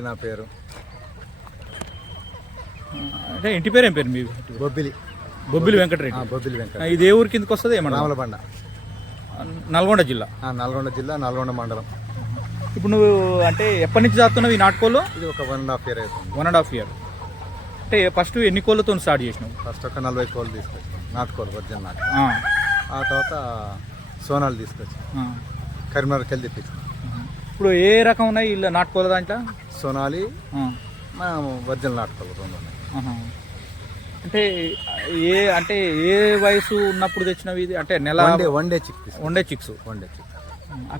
బొబ్బిలి నా పేరు. అంటే ఇంటి పేరు ఏం పేరు మీ? బొబ్బిలి. బొబ్బిలి వెంకటరెడ్డి. బొబ్బిలి వెంకట ఇది ఏ ఊరి కిందకి వస్తుంది ఏమన్నా? రామలబండ. నల్గొండ జిల్లా. నల్గొండ జిల్లా నల్గొండ మండలం. ఇప్పుడు నువ్వు అంటే ఎప్పటి నుంచి చదువుతున్నావు ఈ నాటుకోళ్ళు? ఇది ఒక వన్ అండ్ హాఫ్ ఇయర్ అవుతుంది. వన్ అండ్ హాఫ్ ఇయర్ అంటే ఫస్ట్ ఎన్ని కోళ్ళతో స్టార్ట్ చేసినావు? ఫస్ట్ ఒక నలభై కోళ్ళు తీసుకొచ్చాం. నాటుకోళ్ళు ఒరిజినల్ నాటు. ఆ, తర్వాత సోనాలు తీసుకొచ్చాం. ఆ. కరీంనగర్కి వెళ్ళి తెప్పించాం ఇప్పుడు ఏ రకం ఉన్నాయి? ఇలా నాటుకోళ్ళ దాంట్లో? సోనాలి నాటుకోళ్ళు రెండు ఉన్నాయి. అంటే ఏ అంటే ఏ వయసు ఉన్నప్పుడు తెచ్చినవి ఇది? అంటే నెల one day one day chick తీసుకు ఉండే chicks. One day chick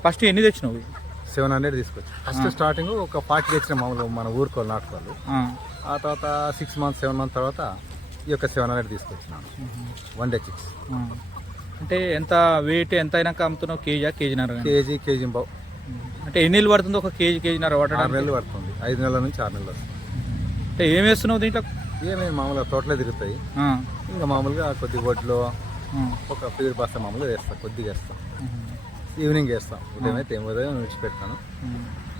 first ఎన్ని తెచ్చినావు? సెవెన్ హండ్రెడ్ తీసుకొచ్చాం. ఫస్ట్ స్టార్టింగ్ ఒక ఫార్టీ తెచ్చిన మామూలు మన ఊరుకోళ్ళు నాటుకోళ్ళు. ఆ, తర్వాత సిక్స్ మంత్స్ సెవెన్ మంత్ తర్వాత ఈ యొక్క సెవెన్ హండ్రెడ్ తీసుకొచ్చినాను వన్ డే చిక్స్. అంటే ఎంత వెయిట్ ఎంత అయినాక అమ్ముతున్నావు? కేజీ కేజీన్నర? కేజీ కేజీ బావు అంటే ఎన్ని నెలలు పడుతుందో ఒక కేజీ కేజీన్నర ఆరు పట్టడానికి నెలలు పడుతుంది. ఐదు నెలల నుంచి ఆరు నెలలు వస్తుంది. అంటే ఏం వేస్తున్నావు దీంట్లో? ఏమేమి మామూలుగా తోటలో తిరుగుతాయి. ఆ, ఇంకా మామూలుగా కొద్ది వడ్లో ఆ, ఒక పీరు బస్తా మామూలుగా వేస్తాం కొద్దిగా వేస్తాం. ఈవినింగ్ వేస్తాం. ఉదయం అయితే ఏం ఉదయం విడిచిపెడతాను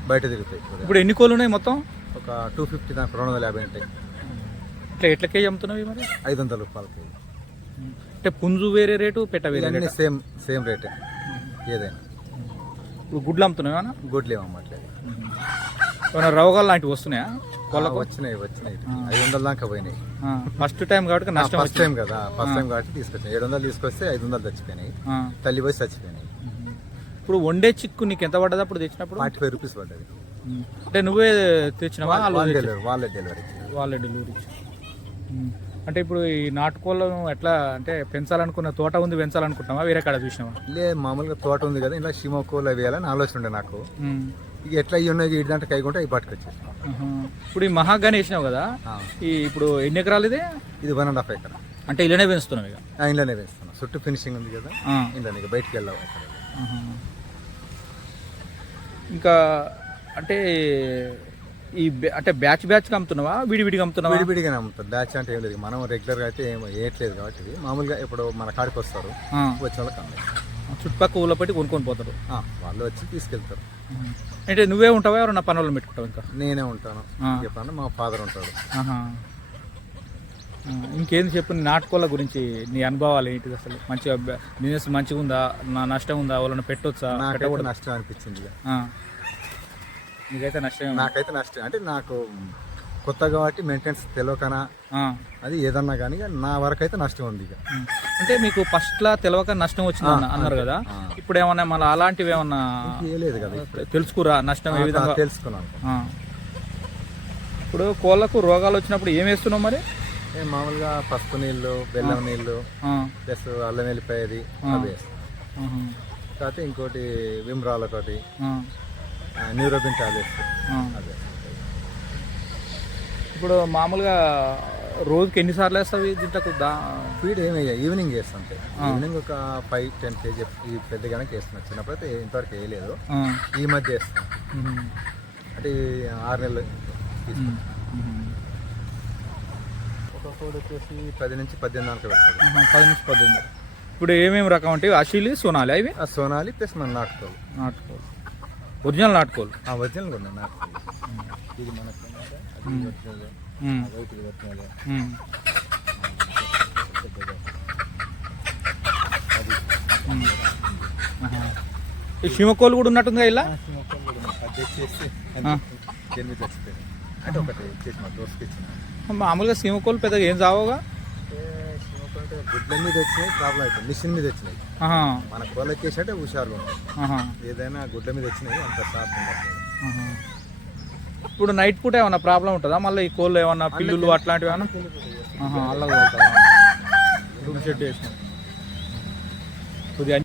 బయట తిరుగుతాయి ఉదయం. ఇప్పుడు ఎన్ని కోళ్ళు ఉన్నాయి మొత్తం? ఒక టూ ఫిఫ్టీ దాకా రెండు వందల యాభై ఉంటాయి. ఇట్లా ఎట్లా కేజీ అమ్ముతున్నావు ఇవి మరి? ఐదు వందల రూపాయలకి అంటే పుంజు వేరే రేటు పెట్ట వేరే ఇవన్నీ రేటు? సేమ్ సేమ్ రేటే. ఏదైనా. ఇప్పుడు గుడ్లు అమ్ముతున్నావు ఏమన్నా గుడ్లు ఏమమ్మట్లేదు ఏమైనా రోగాలు లాంటివి వస్తున్నాయా వాళ్ళకు? వచ్చినాయి వచ్చినాయి. ఐదు వందల దాకా పోయినాయి. ఫస్ట్ టైం కాబట్టి నష్టం ఫస్ట్ టైం కదా ఫస్ట్ టైం కాబట్టి తీసుకొచ్చాను. ఏడు వందలు తీసుకొస్తే ఐదు వందలు చచ్చిపోయినాయి. తల్లి పోయి చచ్చిపోయినాయి. ఇప్పుడు వండే చిక్కు నీకు ఎంత పడ్డది అప్పుడు తెచ్చినప్పుడు? ఫార్టీ ఫైవ్ రూపీస్ పడ్డది. అంటే నువ్వే తెచ్చినావా? వాళ్ళు డెలివరీ వాళ్ళే డెలివరీ వాళ్ళే డెలివరీ. అంటే ఇప్పుడు ఈ నాటుకోళ్ళను ఎట్లా అంటే పెంచాలనుకున్న తోట ఉంది పెంచాలనుకుంటున్నావా వేరే కాడ చూసినావా లే మామూలుగా తోట ఉంది కదా ఇలా అవి వేయాలని ఆలోచన ఉండే నాకు. ఇక ఎట్లా ఇవి ఉన్నాయి ఇటు దాంట్లో కైకుంటే అవి పట్టుకొచ్చేసాం. ఇప్పుడు ఈ మహాగాని వేసినావు కదా. ఈ ఇప్పుడు ఎన్ని ఎకరాలు ఇది ఇది వన్ అండ్ హాఫ్ ఎకర్ అంటే ఇలానే పెంచుతున్నావు ఇక ఆ, ఇంట్లోనే వేస్తున్నాం చుట్టూ ఫినిషింగ్ ఉంది కదా. ఇంట్లోనే ఇక బయటికి వెళ్ళావు. ఇంకా అంటే ఈ అంటే బ్యాచ్ బ్యాచ్ అమ్ముతున్నావా? విడివిడిగా అమ్ముతున్నావా? విడివిడిగానే అమ్ముతాం. బ్యాచ్ అంటే ఏం లేదు. మనం రెగ్యులర్గా అయితే ఏం వేయట్లేదు కాబట్టి మామూలుగా ఇప్పుడు మన కాడికి వస్తారు. ఆ. వచ్చిన వాళ్ళకి చుట్టుపక్కల ఊళ్ళో పెట్టి కొనుక్కొని పోతారు. వాళ్ళు వచ్చి తీసుకెళ్తారు. అంటే నువ్వే ఉంటావా? ఎవరన్నా పని వాళ్ళని పెట్టుకుంటావు ఇంకా? నేనే ఉంటాను. చెప్పాను మా ఫాదర్ ఉంటాడు. ఇంకేంది చెప్పు? నాటుకోళ్ళ గురించి నీ అనుభవాలు ఏంటిది అసలు? మంచిగా బిజినెస్ మంచిగా ఉందా నా నష్టం ఉందా? వాళ్ళని పెట్టొచ్చా? నష్టం అనిపించింది నీకైతే నష్టం నాకైతే నష్టం అంటే నాకు కొత్త కాబట్టి మెయింటెనెన్స్ తెలియకనా. అది ఏదన్నా కానీ నా వరకు అయితే నష్టం ఉంది ఇక. అంటే మీకు ఫస్ట్ లా తెలియక నష్టం వచ్చింది అన్న- అన్నారు కదా. ఇప్పుడు ఏమన్నా మళ్ళీ అలాంటివి ఏమన్నా లేదు కదా తెలుసుకురా నష్టం ఏ విధంగా తెలుసుకున్నాను. ఇప్పుడు కోళ్ళకు రోగాలు వచ్చినప్పుడు ఏం వేస్తున్నావు మరి మామూలుగా పసుపు నీళ్ళు బెల్లం నీళ్ళు. ప్లస్ అల్లం వెళ్ళిపోయేది అవి వేస్తాను ఆహా. కాకపోతే ఇంకోటి విమ్రాల్ ఒకటి ఆ. Neurobion tablets. అదే. ఇప్పుడు మామూలుగా రోజుకి ఎన్నిసార్లు వేస్తావు దీంట్లో దా ఫీడ్ ఏమయ్యా ఈవినింగ్ వేస్తుంటే ఈవినింగ్ ఒక ఫైవ్ టెన్ కేజీ ఈ పెద్దగానే వేస్తున్నాను చిన్నప్పుడు అయితే ఇంతవరకు వేయలేదు. ఈ మధ్య వేస్తాను ఉం. అంటే ఆరు నెలలు. ఒక కోడ్ వచ్చేసి పది నుంచి పద్దెనిమిది పెడతాడు ఆహా. పది నుంచి పద్దెనిమిది. ఇప్పుడు ఏమేమి రకం అంటే అషిలి సోనాలి అవి? సోనాలి ప్లస్ మన నాటుకోలు నాటుకోలు ఒరిజినల్ నాటుకోలు. ఒరిజినల్ కూడా నాటుకోలు. ఇది మనకు. ఈ శివకోలు కూడా ఉన్నట్టుందిగా ఇలా? మామూలుగా శివకోలు పెద్దగా ఏం చావగా గుడ్ల మీద వచ్చినాయి ప్రాబ్లం అయిపోయింది మిషన్ మీద వచ్చినాయి. మన కోళ్ళకి వేసంటే హుషారుగా. ఏదైనా గుడ్ల మీద వచ్చినాయి అంత షార్ప్. ఇప్పుడు నైట్ పూట ఏమన్నా ప్రాబ్లం ఉంటుందా మళ్ళీ ఈ కోళ్ళు ఏమన్నా పిల్లులు అట్లాంటివి ఏమన్నా ఆహా, అలా కూడా ఉంటుందా? రూమ్ షెడ్ వేసిన కొద్దిగా